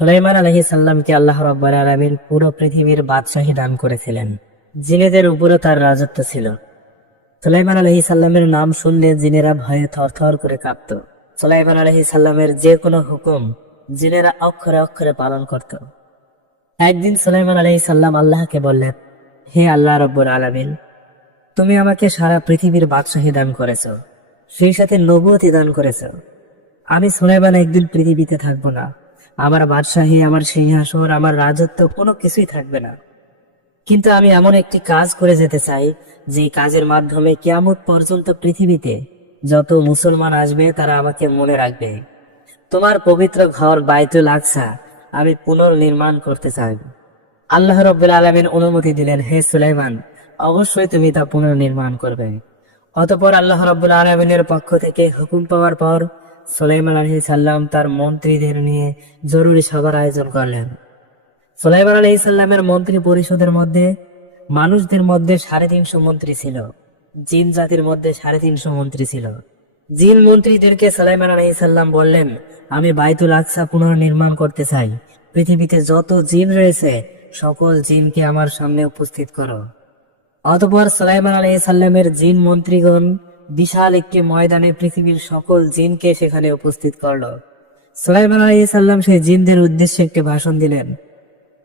সুলাইমান আলহি সাল্লামকে আল্লাহ রব্বুল আলমিন পুরো পৃথিবীর বাদশাহী দান করেছিলেন। জিনেদের উপরও তার রাজত্ব ছিল। সুলাইমান আলহি সাল্লামের নাম শুনলে জিনেরা ভয়ে থরথর করে কাঁপত। সুলাইমান আলহি সাল্লামের যে কোনো হুকুম জিনেরা অক্ষরে অক্ষরে পালন করত। একদিন সুলাইমান আলহি সাল্লাম আল্লাহকে বললেন, হে আল্লাহ রব্বুল আলমিন, তুমি আমাকে সারা পৃথিবীর বাদশাহী দান করেছ, সেই সাথে নবুয়তি দান করেছ। আমি সুলাইমান একদিন পৃথিবীতে থাকব না। আমার বাদশাহী, আমার সিংহাসন, আমার রাজত্ব, কোনো কিছুই থাকবে না। কিন্তু আমি এমন একটি কাজ করে যেতে চাই, যে কাজের মাধ্যমে কিয়ামত পর্যন্ত পৃথিবীতে যত মুসলমান আসবে, তারা আমাকে মনে রাখবে। তোমার পবিত্র ঘর বাইতুল আকসা আমি পুনর্নির্মাণ করতে চাই। আল্লাহ রব্বুল আলমিন অনুমতি দিলেন, হে সুলাইমান, অবশ্যই তুমি তা পুনর্নির্মাণ করবে। অতপর আল্লাহ রব্বুল আলমিনের পক্ষ থেকে হুকুম পাওয়ার পর সুলাইমান আলহি সাল্লাম তার মন্ত্রীদের নিয়ে জরুরি সভার আয়োজন করলেন। সুলাইমান আলহি সাল্লামের মন্ত্রী পরিষদের মধ্যে মানুষদের মধ্যে সাড়ে তিনশো মন্ত্রী ছিল। জিন জাতির মধ্যে সাড়ে তিনশো মন্ত্রী ছিল। জিন মন্ত্রীদেরকে সুলাইমান আলহি সাল্লাম বললেন, আমি বাইতুল আকসা পুনর্নির্মাণ করতে চাই। পৃথিবীতে যত জিন রয়েছে, সকল জিনকে আমার সামনে উপস্থিত করো। অতপর সালাইমান আলহি সাল্লামের জিন মন্ত্রীগণ বিশাল একটি ময়দানে পৃথিবীর সকল জিনকে সেখানে উপস্থিত করল সুলাইমান আলহি সাল্লাম সেই জিনদের উদ্দেশ্যে একটি ভাষণ দিলেন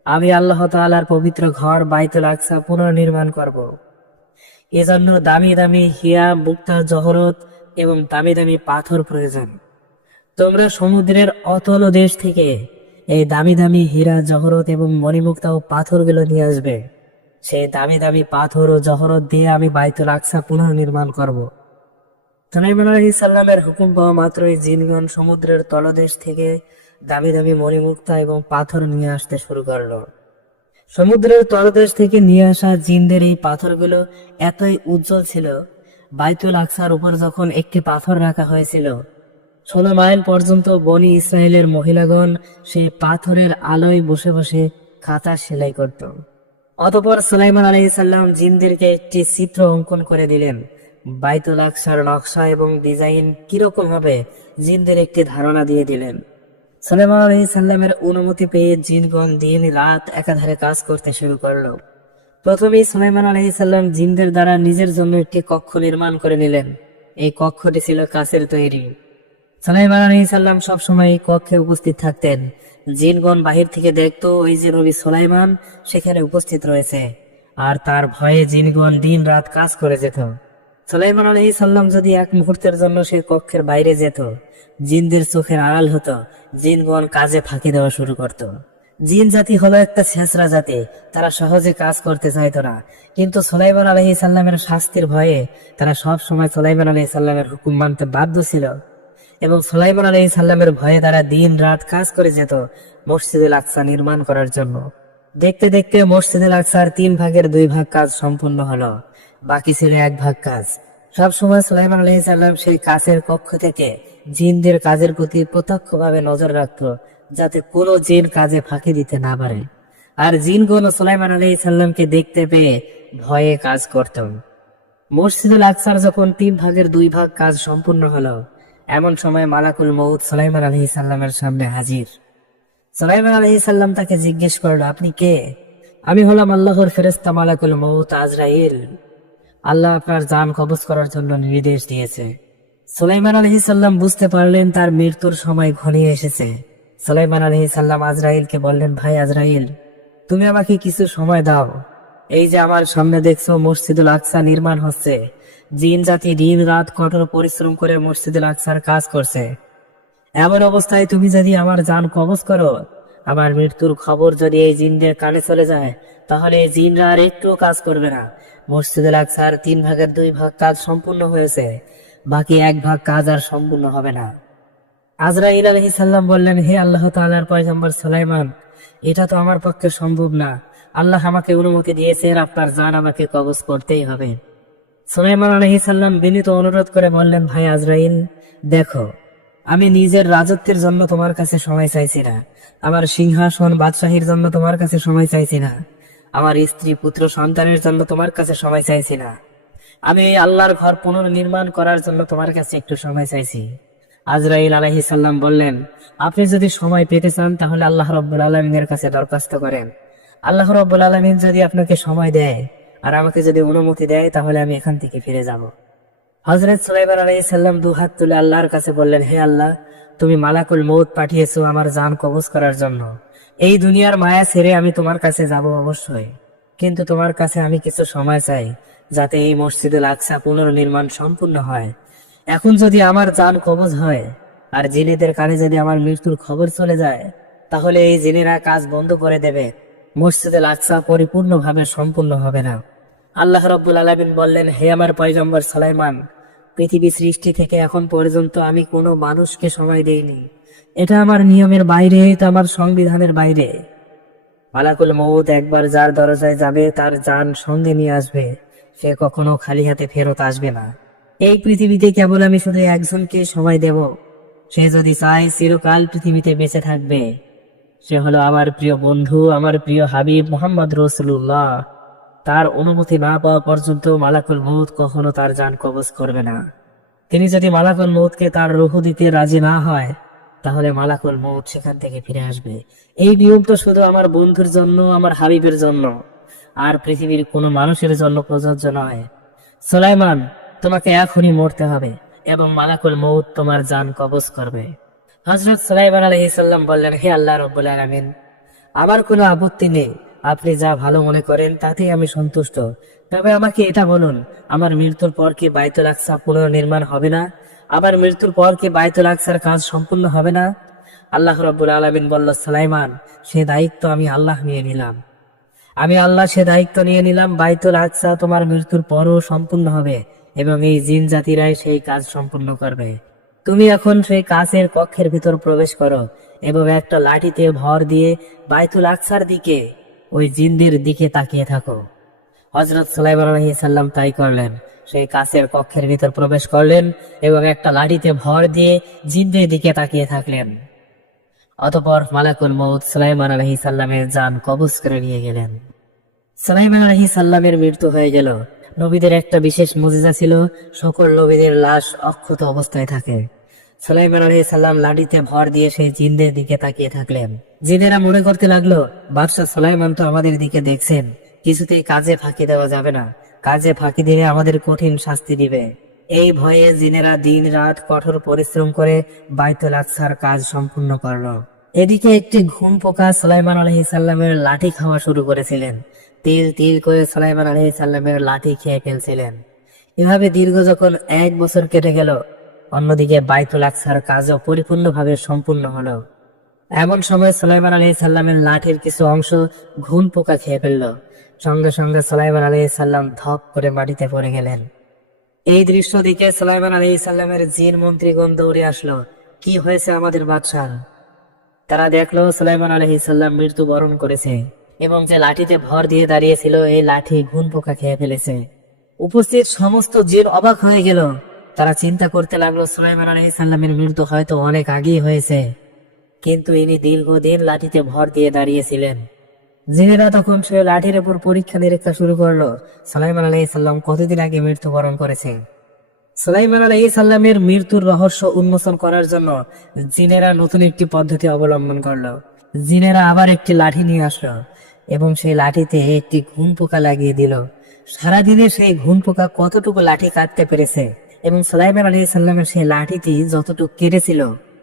আমি আল্লাহ তাআলার পবিত্র ঘর বাইতুল আকসা পুনর্নির্মাণ করব। এজন্য দামি দামি হিয়া মুক্তা জহরত এবং দামি দামি পাথর প্রয়োজন তোমরা সমুদ্রের অতল দেশ থেকে এই দামি দামি হীরা, জহরত এবং মণিমুক্তা ও পাথরগুলো নিয়ে আসবে সেই দামি দামি পাথর ও জহরত দিয়ে আমি বাইতুল আকসা পুনর্নির্মাণ করব। সুলাইমান আলাইহিস সাল্লামের হুকুম পাওয়া মাত্রই জিনগণ সমুদ্রের তলদেশ থেকে দামি দামি মণিমুক্তা এবং পাথর নিয়ে আসতে শুরু করল। সমুদ্রের তলদেশ থেকে নিয়ে আসা জিনদের এই পাথরগুলো এতই উজ্জ্বল ছিল, বাইতুল আকসার উপর যখন একটি পাথর রাখা হয়েছিল, ষোলো মাইল পর্যন্ত বনি ইসরায়েলের মহিলাগণ সেই পাথরের আলোয় বসে বসে খাতা সেলাই করত। অতপর সুলাইমান আলাই সাল্লাম জিনদেরকে একটি চিত্র অঙ্কন করে দিলেন। বাইতুল আকসার নকশা এবং ডিজাইন কীরকম হবে, জিনদের একটি ধারণা দিয়ে দিলেন। সুলেমান আলহি সাল্লামের অনুমতি পেয়ে জিনগণ দিন রাত একাধারে কাজ করতে শুরু করল। প্রথমেই সুলাইমান আলহি সাল্লাম জিনদের দ্বারা নিজের জন্য একটি কক্ষ নির্মাণ করে নিলেন। এই কক্ষটি ছিল কাছের তৈরি। সুলাইমান আলহি সাল্লাম সবসময় এই কক্ষে উপস্থিত থাকতেন। জিনগণ বাহির থেকে দেখতো, ওই যে নবী সুলাইমান সেখানে উপস্থিত রয়েছে। আর তার ভয়ে জিনগণ দিন রাত কাজ করে যেত। সুলাইমান আলহি সাল্লাম যদি এক মুহূর্তের জন্য সে কক্ষের বাইরে যেত, জিনদের চোখের আড়াল হতো, জিনগণ কাজে ফাঁকি দেওয়া শুরু করত। জিন জাতি হলো একটা ছেঁচড়া জাতি, তারা সহজে কাজ করতে চাইতো না। কিন্তু সুলাইমান আলহি সাল্লামের শাস্তির ভয়ে তারা সব সময় সুলাইমান আলহি সাল্লামের হুকুম মানতে বাধ্য ছিল। এবং সুলাইমান আলহি সাল্লামের ভয়ে তারা দিন রাত কাজ করে যেত মসজিদুল আকসা নির্মাণ করার জন্য। দেখতে দেখতে মসজিদুল আকসার তিন ভাগের দুই ভাগ কাজ সম্পূর্ণ হলো। বাকি ছিল এক ভাগ কাজ। সব সময় সুলাইমান আলহি সাল্লাম সেই কাছের কক্ষ থেকে জিনদের কাজের প্রতি প্রত্যক্ষভাবে নজর রাখত, যাতে কোনো জিন কাজে ফাঁকি দিতে না পারে। আর জিনগণ সুলাইমান আলহি সাল্লামকে দেখতে পেয়ে ভয়ে কাজ করত। মসজিদুল আকসার যখন তিন ভাগের দুই ভাগ কাজ সম্পূর্ণ হলো, এমন সময় মালাকুল মৌদ সুলাইমান আলহি সাল্লামের সামনে হাজির। সুলাইমান আলহি সাল্লাম তাকে জিজ্ঞেস করল, আপনি কে? আমি হলাম আল্লাহর ফেরেস্তা মালাকুল মৌত আজরাইল। আল্লাহ আপনার জান কবজ করার জন্য নির্দেশ দিয়েছে। সুলাইমান আলহি সাল্লাম বুঝতে পারলেন তার মৃত্যুর সময় ঘনিয়ে এসেছে। সুলাইমান আলহি সাল্লাম আজরাইলকে বললেন, ভাই আজরাইল, তুমি আমাকে কিছু সময় দাও। এই যে আমার সামনে দেখছ মসজিদুল আকসা নির্মাণ হচ্ছে। জিন জাতি দিন রাত কঠোর পরিশ্রম করে মসজিদুল আকসার কাজ করছে। এমন অবস্থায় তুমি যদি আমার জান কবজ করো, আমার মৃত্যুর খবর যদি এই জিনদের কানে চলে যায়, তাহলে এই জিনরা আর একটুও কাজ করবে না। মসজিদুল আকসার তিন ভাগের দুই ভাগ কাজ সম্পূর্ণ হয়েছে, বাকি এক ভাগ কাজ আর সম্পূর্ণ হবে না। আজরাইল আলহি সাল্লাম বললেন, হে আল্লাহ তাআলার পয়গম্বর সুলাইমান, এটা তো আমার পক্ষে সম্ভব না। আল্লাহ আমাকে অনুমতি দিয়েছেন, আপনার জান আমাকে কবজ করতেই হবে। সুলাইমান আলহি সাল্লাম বিনীত অনুরোধ করে বললেন, ভাই আজরাইল, দেখো, আমি নিজের রাজত্বের জন্য তোমার কাছে সময় চাইছি না। আমার সিংহাসন, বাদশাহীর জন্য তোমার কাছে সময় চাইছি না। আমার স্ত্রী পুত্র সন্তানের জন্য তোমার কাছে সময় চাইছি না। আমি এই আল্লাহর ঘর পুনর্নির্মাণ করার জন্য তোমার কাছে একটু সময় চাইছি। আজরাইল আলহিসাল্লাম বললেন, আপনি যদি সময় পেতে চান, তাহলে আল্লাহ রব্বুল আলমিনের কাছে দরখাস্ত করেন। আল্লাহ রব্বুল আলমিন যদি আপনাকে সময় দেয় আর আমাকে যদি অনুমতি দেয়, তাহলে আমি এখান থেকে ফিরে যাব। হজরত সুলাইমান আলাইসাল্লাম দু হাত তুলে আল্লাহর কাছে বললেন, হে আল্লাহ, তুমি মালাকুল মৌত পাঠিয়েছো আমার জান কবজ করার জন্য। এই দুনিয়ার মায়া ছেড়ে আমি তোমার কাছে যাব অবশ্যই। কিন্তু তোমার কাছে আমি কিছু সময় চাই, যাতে এই মসজিদুল আকসা পুনর্নির্মাণ সম্পূর্ণ হয়। এখন যদি আমার জান কবজ হয়, আর জিনেদের কানে যদি আমার মৃত্যুর খবর চলে যায়, তাহলে এই জিনেরা কাজ বন্ধ করে দেবে। মসজিদুল আকসা পরিপূর্ণভাবে সম্পূর্ণ হবে না। আল্লাহ রব্বুল আলামিন বললেন, হে আমার পয়গম্বর সালাইমান, পৃথিবী সৃষ্টি থেকে এখন পর্যন্ত আমি কোনো মানুষকে সময় দেইনি। এটা আমার নিয়মের বাইরে, এটা আমার সংবিধানের বাইরে। মালাকুল মৌত একবার যার দরজায় যাবে, তার যান সঙ্গে নিয়ে আসবে। সে কখনো খালি হাতে ফেরত আসবে না। এই পৃথিবীতে কেবল আমি শুধু একজনকে সময় দেব। সে যদি চায়, চিরকাল পৃথিবীতে বেঁচে থাকবে। সে হলো আমার প্রিয় বন্ধু, আমার প্রিয় হাবিব মোহাম্মদ রসুল্লাহ তার অনুমতি না পাওয়া পর্যন্ত মালাকুল মৌত কখনো তার যান কবজ করবে না। তিনি যদি মালাকুল মৌতকে তার রুহ দিতে রাজি না হয় তাহলে মালাকুল মৌত সেখান থেকে ফিরে আসবে। এই নিয়ম তো শুধু আমার বন্ধুর জন্য, আমার হাবিবের জন্য। আর পৃথিবীর কোনো মানুষের জন্য প্রযোজ্য নয়। সোলাইমান, তোমাকে এখনই মরতে হবে এবং মালাকুল মৌত তোমার জান কবজ করবে। হজরত সোলাইমান আলহিসাল্লাম বললেন, হে আল্লাহ রব্বুল আলমিন, আমার কোনো আপত্তি নেই। আপনি যা ভালো মনে করেন তাতেই আমি সন্তুষ্ট। তবে আমাকে এটা বলুন, আমার মৃত্যুর পর কি বাইতুল আকসা পুনর্নির্মাণ হবে না? আমার মৃত্যুর পর কি বাইতুল আকসার কাজ সম্পূর্ণ হবে না? আল্লাহ রব্বুল আলমিন বলল, সালাইমান, সে দায়িত্ব আমি আল্লাহ নিয়ে নিলাম। আমি আল্লাহ সে দায়িত্ব নিয়ে নিলাম, বাইতুল আকসা তোমার মৃত্যুর পরও সম্পূর্ণ হবে এবং এই জিন জাতিরাই সেই কাজ সম্পূর্ণ করবে। তুমি এখন সেই কাছের কক্ষের ভিতর প্রবেশ করো এবং একটা লাঠিতে ভর দিয়ে বাইতুল আকসার দিকে, ওই জিনদের দিকে তাকিয়ে থাকো। হজরত সুলাইমান আলহি সাল্লাম তাই করলেন। সেই কাছের কক্ষের ভিতর প্রবেশ করলেন এবং একটা লাঠিতে ভর দিয়ে জিনদের দিকে তাকিয়ে থাকলেন। অতপর মালাকুল মৌত সুলাইমান আলহি সাল্লামের যান কবজ করে নিয়ে গেলেন। সুলাইমান আলহি সাল্লামের মৃত্যু হয়ে গেল। নবীদের একটা বিশেষ মজিজা ছিল, সকল নবীদের লাশ অক্ষত অবস্থায় থাকে। সুলাইমান আলহি সাল্লাম লাঠিতে ভর দিয়ে সেই জিনদের দিকে তাকিয়ে থাকলেন। জিনেরা মনে করতে লাগল, বাদশাহ সুলাইমান তো আমাদের দিকে দেখছেন। কিছুতেই কাজে ফাঁকি দেওয়া যাবে না। কাজে ফাঁকি দিলে আমাদের কঠিন শাস্তি দিবে। এই ভয়ে জিনেরা দিন রাত কঠোর পরিশ্রম করে বাইতুল আকসার কাজ সম্পূর্ণ করল। এদিকে একটি ঘুম পোকা সুলাইমান আলহি সাল্লামের লাঠি খাওয়া শুরু করেছিলেন। তিল তিল করে সুলাইমান আলহি সাল্লামের লাঠি খেয়ে ফেলছিলেন। এভাবে দীর্ঘ যখন এক বছর কেটে গেল, অন্যদিকে বাইতুল আকসার কাজও পরিপূর্ণভাবে সম্পূর্ণ হলো। এমন সময় সুলাইমান আলী সাল্লামের লাঠির কিছু অংশ ঘুম পোকা খেয়ে ফেলল। সঙ্গে সঙ্গে সালাইমান আলী সাল্লাম ধপ করে মাটিতে পড়ে গেলেন। এই দৃশ্য দিকে সালাইমান আলী সাল্লামের জিন মন্ত্রীগণ দৌড়ে আসলো, কি হয়েছে আমাদের বাদশাহ? তারা দেখল সালাইমান আলহি সাল্লাম মৃত্যু বরণ করেছে এবং যে লাঠিতে ভর দিয়ে দাঁড়িয়েছিল, এই লাঠি ঘুন পোকা খেয়ে ফেলেছে। উপস্থিত সমস্ত জিন অবাক হয়ে গেল। তারা চিন্তা করতে লাগল, সুলাইমান আলহি সাল্লামের মৃত্যু হয়তো অনেক আগেই হয়েছে। কিন্তু ইনি দীর্ঘদিন লাঠিতে ভর দিয়ে দাঁড়িয়েছিলেন। জিনেরা তখন সে লাঠির উপর পরীক্ষা নিরীক্ষা শুরু করল। সালাইমান আলাইহিস সাল্লাম কতদিন আগে মৃত্যুবরণ করেছে? সুলাইমান আলাইহিস সাল্লামের মৃত্যুর রহস্য উন্মোচন করার জন্য জিনেরা নতুন একটি পদ্ধতি অবলম্বন করল। জিনেরা আবার একটি লাঠি নিয়ে আসলো এবং সেই লাঠিতে একটি ঘুম পোকা লাগিয়ে দিল। সারাদিনে সেই ঘুম পোকা কতটুকু লাঠি কাটতে পেরেছে? এবং সুলাইমান আলাইহিস সাল্লামের সেই লাঠিটি যতটুকু কেটেছিল।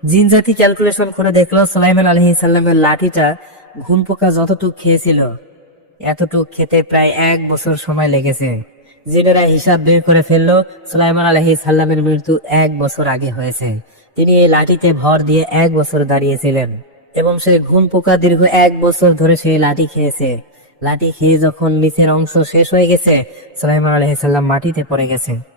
জিন জাতি ক্যালকুলেশন করে দেখল সুলাইমান আলহি সাল্লামের লাঠিটা ঘুম পোকা যতটুক খেয়েছিল, এতটুক খেতে প্রায় এক বছর সময় লেগেছে জিনেরা হিসাব বের করে ফেলল সুলাইমান আলহি সাল্লামের মৃত্যু এক বছর আগে হয়েছে। তিনি এই লাঠিতে ভর দিয়ে এক বছর দাঁড়িয়েছিলেন এবং সেই ঘুম পোকা দীর্ঘ এক বছর ধরে সেই লাঠি খেয়েছে। লাঠি খেয়ে যখন নিচের অংশ শেষ হয়ে গেছে, সুলাইমান আলহি সাল্লাম মাটিতে পড়ে গেছে।